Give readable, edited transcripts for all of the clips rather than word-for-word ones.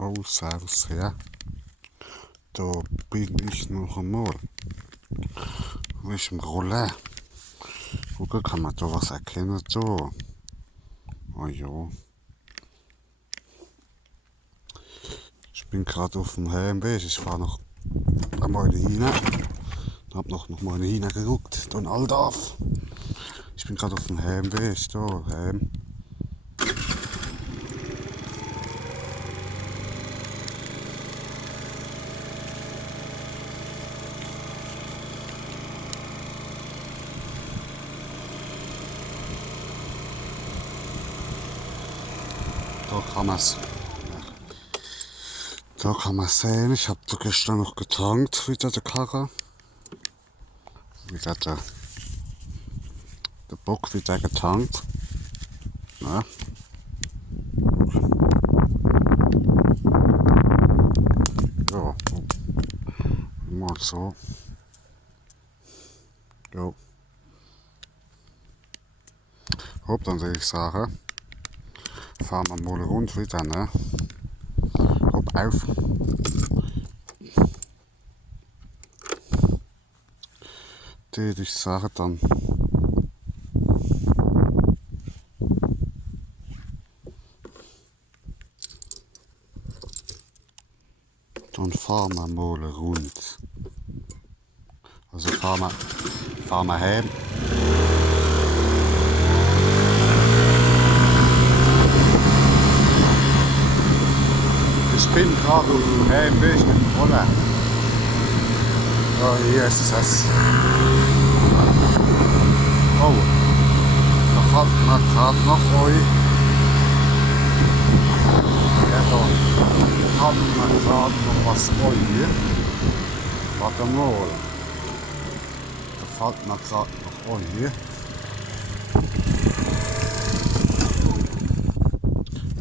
Oh, servus, ja. Da bin ich noch einmal. Wo ist im Roller? Gucken, kann man da was erkennen? Da. Oh ja. Ich bin gerade auf dem Heimweg. Ich fahre noch einmal hin. Hab noch mal hingeguckt. Da in Aldorf. Ich bin gerade auf dem Heimweg. Da, heim. Da kann man sehen, ich habe gestern noch getankt, wieder der Karre. Wieder der Bock wieder getankt. Ja. Ja, mal so. Jo. Hopp, dann würde ich sagen, fahren wir mal rund wieder, ne? Hopp, auf. Würde ich sagen, dann fahren wir mal rund. Also fahren wir heim. Ich bin gerade auf dem Heimweg mit dem Roller. Ja, hier ist es. Oh, da fällt mir gerade noch euch. Ja, da fällt mir gerade noch was euch. Warte mal. Da fällt mir gerade noch euch.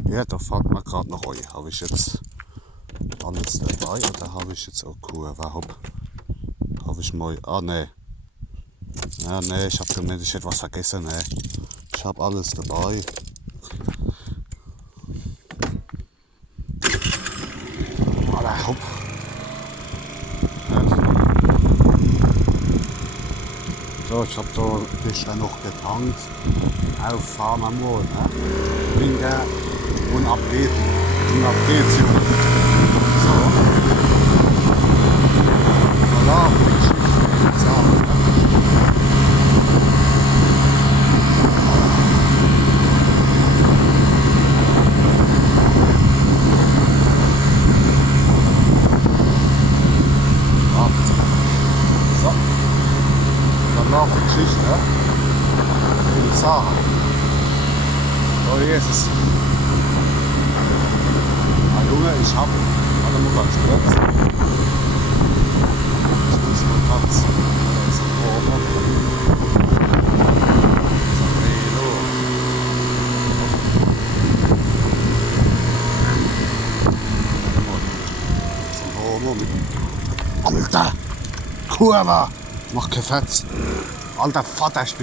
Ja, da fällt mir gerade noch euch. Habe ich jetzt alles dabei oder habe ich jetzt auch Kurve? Habe ich mal. Ah, ne. Ja, ne, ich habe gemeint, ich hätte was vergessen, ne. Ich habe alles dabei. Alter, hopp. So, ich habe da gestern noch getankt. Auf fahren wir mal, ne. Winter und ab geht's. Und ab geht's, Junge. So. Voilà, so. Geschichte, ne? Würde ich sagen. So, hier ist es. Ah, Junge, ich hab. Warte mal ganz kurz. Ich muss mal ganz. Da ist ein Rohr. Alter! Kurve! Mach kein Fetz! Alter Vater, ich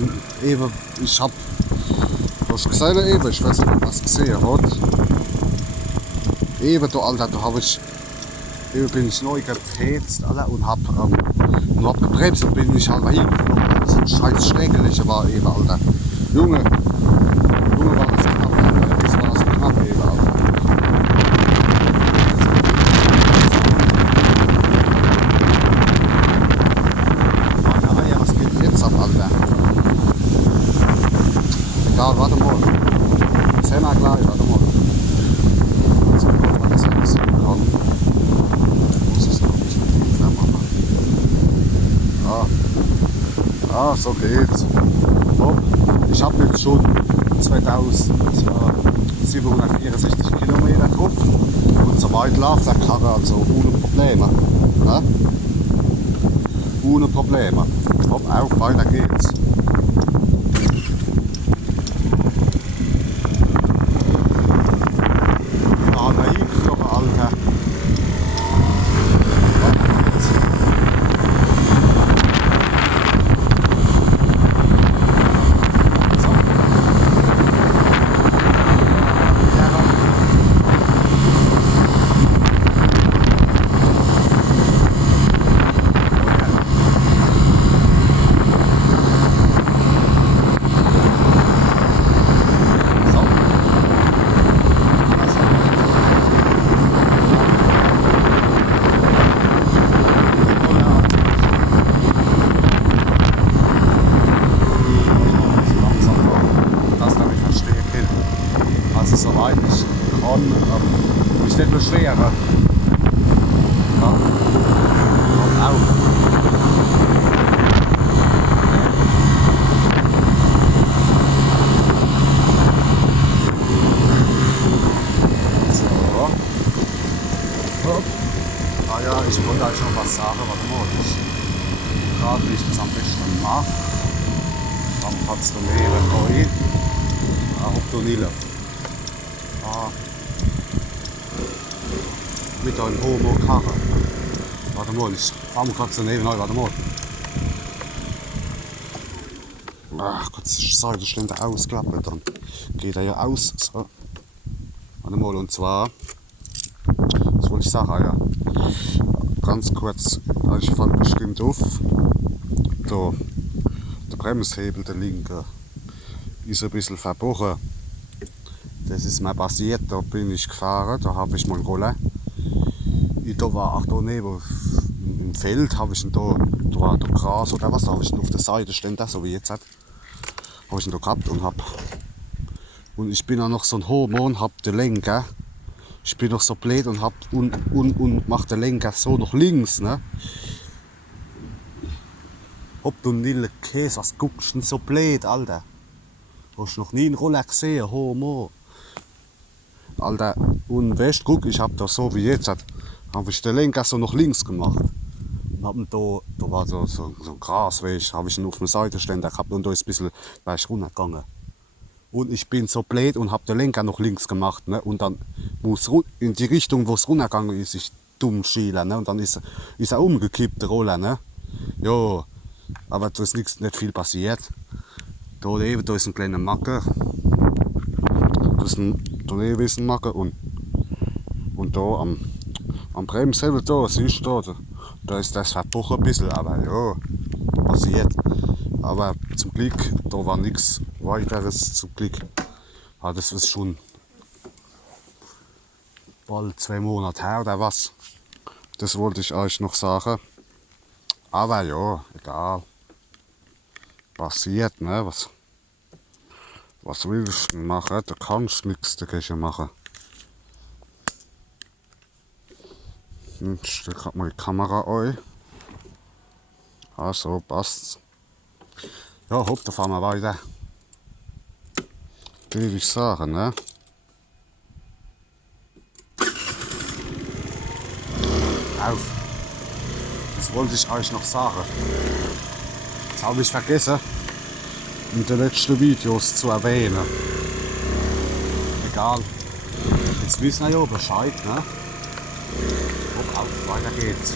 hab was gesagt eben, ich weiß nicht, ob man es gesehen hat. Eben, du Alter, bin ich neu gepetzt, Alter, und hab gebremst und bin ich halt hingeflogen. So ein scheiß Schlägerliche war eben, Alter. Junge, war das knapp, Alter. Das war so knapp eben, Alter. Egal, warte mal. Zähl mal gleich, warte mal. Jetzt gucken wir mal, das alles kann. Muss es noch nicht mit dem machen. Ja, so geht's. Hopp. Ich habe jetzt schon 2764 Kilometer drauf. Und so weit läuft der Karre, also ohne Probleme. Ja? Ohne Probleme. Hopp, auf, weiter geht's. Mich nicht beschweren. Ja. Kommt auf. So. Hopp. Ah ja, ich wollte euch noch was sagen. Warte mal. Gerade wie ich das am besten mache. Dann kannst du mehr rein. Hopp du Nile. Mit einem Homo Karre. Warte mal, ich fahre mal gerade so neben euch, warte mal. Ach Gott, ich sage, das schnell ausklappen, dann geht er ja aus. So. Warte mal, und zwar, was wollte ich sagen, ja. Ganz kurz, ich fand bestimmt auf, der Bremshebel, der linke, ist ein bisschen verbrochen. Das ist mir passiert, da bin ich gefahren, da habe ich mal Rolle. Da war auch da neben im Feld, habe ich ihn da war da Gras oder was, da habe ich ihn auf der Seite stehen, so wie jetzt habe ich ihn da gehabt und ich bin auch noch so ein Homo und hab den Lenker, ich bin noch so blöd und hab und mach den Lenker so nach links, ne? Ob du Nille Käse, was guckst du denn so blöd, Alter? Hast du noch nie einen Roller gesehen, Homo? Alter, und weißt du, guck, ich hab da so wie jetzt, habe ich den Lenker so nach links gemacht. Und hab ihn da war so ein Gras, weißt du, habe ich ihn auf der Seite stehen gehabt und da ist ein bisschen, da ist runtergegangen. Und ich bin so blöd und hab den Lenker nach links gemacht, ne? Und dann muss in die Richtung, wo es runtergegangen ist, ich dumm schielen, ne? Und dann ist er umgekippt, der Roller, ne? Ja, aber da ist nicht viel passiert. Da ist ein kleiner Macke. Da ist ein Macke und da am Bremshebel da, siehst du, da ist das verbrochen ein bisschen, aber ja, passiert. Aber zum Glück, da war nichts weiteres, zum Glück. Ja, das ist schon bald 2 Monate her oder was. Das wollte ich euch noch sagen. Aber ja, egal. Passiert, ne? Was willst du machen? Da kannst du nichts dagegen machen. Ich stelle gerade mal die Kamera ein. Also, passt. Ja, hopp, da fahren wir weiter. Will ich sagen, ne? Auf. Das wollte ich euch noch sagen. Das habe ich vergessen, in den letzten Videos zu erwähnen. Egal. Jetzt wissen wir ja Bescheid, ne? Hopp, auf, weiter geht's.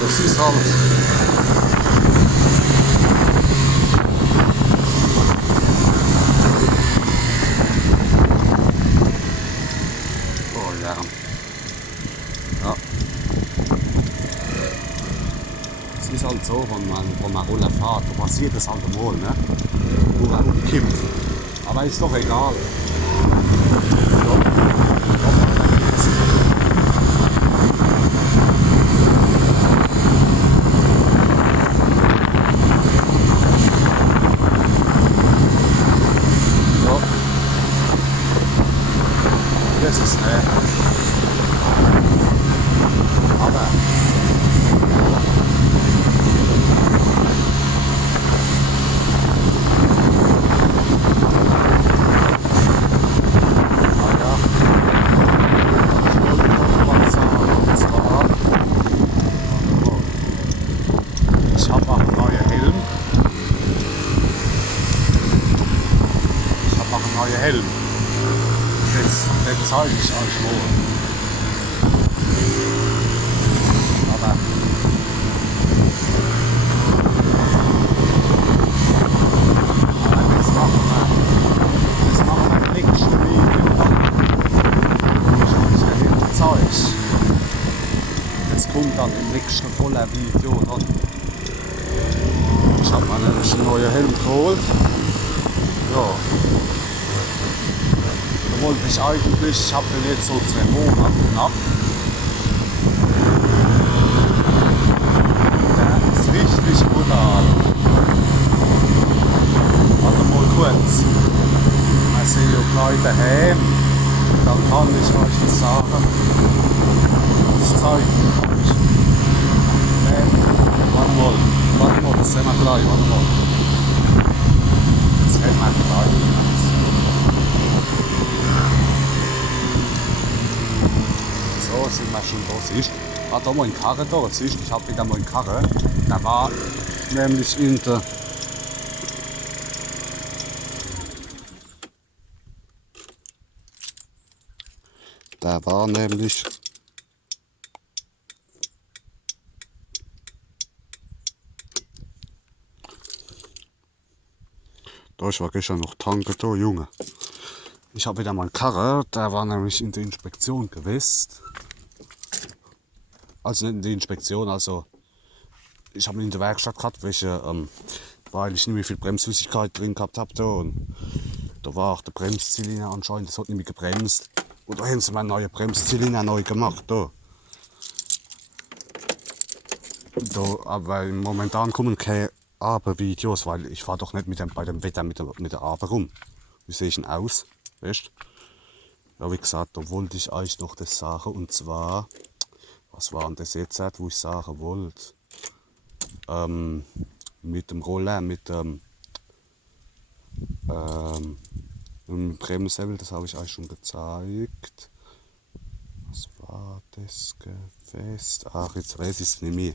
Das ist halt. Oh ja. Ja. Es ist halt so, wenn man Roller fährt, da passiert das halt einmal, ne? Wo man umkippt. Aber ist doch egal. Das ist aber ich habe auch einen neuen Helm. Den zeige ich euch mal. Aber das machen wir im nächsten Video. Ich habe euch den gezeigt. Das kommt dann im nächsten vollen Video dann. Ich habe mir nämlich einen neuen Helm geholt. Ja. wollte ich eigentlich, ich habe den jetzt so 2 Monate knapp. Der ist richtig brutal. Warte mal kurz. Wir sind ja gleich daheim. Dann kann ich euch das sagen. Das zeigen euch. Warte mal, das sehen wir gleich, warte mal. Das sehen wir gleich. So, sind wir schon da. Siehst du? Hat da mal einen Karre da. Siehst du, ich habe wieder mal einen Karre. Der war nämlich in der. Der war nämlich. Da ich war gestern noch tanken da, Junge. Ich habe wieder mal einen Karre, der war nämlich in der Inspektion gewesen. Also nicht in der Inspektion, also ich habe ihn in der Werkstatt gehabt, weil ich nicht mehr viel Bremsflüssigkeit drin gehabt habe da, und da war auch der Bremszylinder anscheinend, das hat nicht mehr gebremst. Und da haben sie mir einen neuen Bremszylinder neu gemacht da. Aber momentan kommen keine Aber-Videos, weil ich fahre doch nicht bei dem Wetter mit der Aber rum. Wie sehe ich denn aus? Weißt? Ja, wie gesagt, da wollte ich euch noch das sagen, und zwar, was war denn das jetzt, wo ich sagen wollte? Mit dem Roller, mit dem Bremshebel, das habe ich euch schon gezeigt. Was war das gewesen? Ach, jetzt weiß ich es nicht mehr.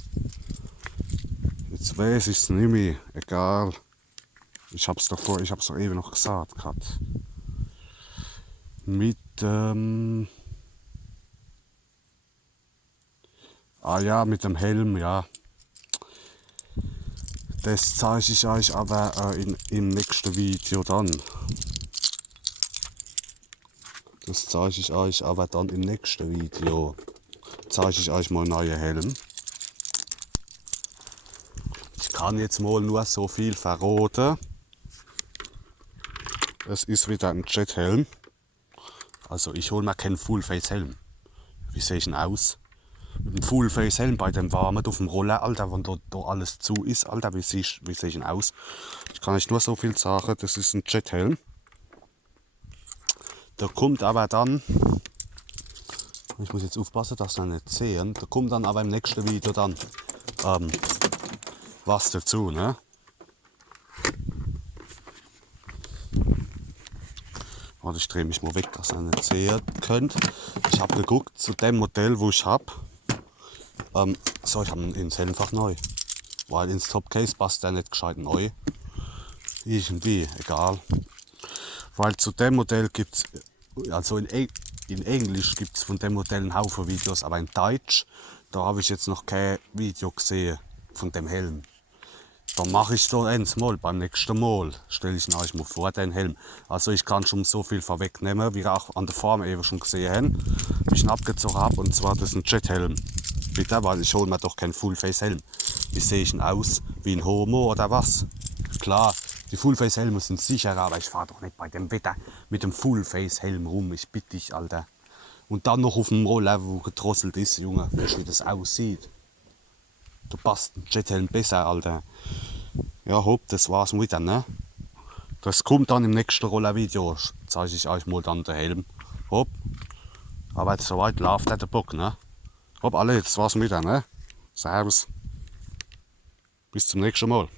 Jetzt weiß ich es nicht mehr. Egal. Ich hab's doch eben noch gesagt gehabt. Mit mit dem Helm, ja. Das zeige ich euch aber im nächsten Video dann. Das zeige ich euch aber dann im nächsten Video. Zeige ich euch mal neue Helm. Ich kann jetzt mal nur so viel verraten. Es ist wieder ein Jethelm. Also ich hole mir keinen Full-Face-Helm. Wie sehe ich denn aus? Mit dem Full-Face-Helm bei dem Warmen auf dem Roller, Alter, wenn da alles zu ist, Alter, wie sehe ich denn aus? Ich kann euch nur so viel sagen, das ist ein Jethelm. Da kommt aber dann, ich muss jetzt aufpassen, dass wir nicht sehen, da kommt dann aber im nächsten Video dann was dazu, ne? Warte, ich drehe mich mal weg, dass ihr nicht sehen könnt. Ich habe geguckt zu dem Modell, wo ich habe. So, ich habe ihn ins Helmfach neu. Weil ins Topcase passt der nicht gescheit neu. Irgendwie, egal. Weil zu dem Modell gibt es, also in Englisch gibt es von dem Modell einen Haufen Videos, aber in Deutsch, da habe ich jetzt noch kein Video gesehen von dem Helm. Dann mache ich da eins mal, beim nächsten Mal stelle ich ihn euch mal vor, den Helm. Also ich kann schon so viel vorwegnehmen, wie ihr auch an der Farm eben schon gesehen habt, wie ich ihn abgezogen habe, und zwar das ist ein Jethelm. Bitte, weil ich hole mir doch keinen Full-Face-Helm. Wie sehe ich ihn aus? Wie ein Homo oder was? Klar, die Full-Face-Helme sind sicherer, aber ich fahre doch nicht bei dem Wetter mit dem Full-Face-Helm rum. Ich bitte dich, Alter. Und dann noch auf dem Roller, wo gedrosselt ist, Junge, weißt du, wie das aussieht? Da passt ein Jethelm besser, Alter. Ja, hopp, das war's wieder, ne? Das kommt dann im nächsten Roller-Video. Zeige ich euch mal dann den Helm. Hopp. Aber jetzt soweit läuft der Bock, ne? Hopp, alle, das war's wieder, ne? Servus. Bis zum nächsten Mal.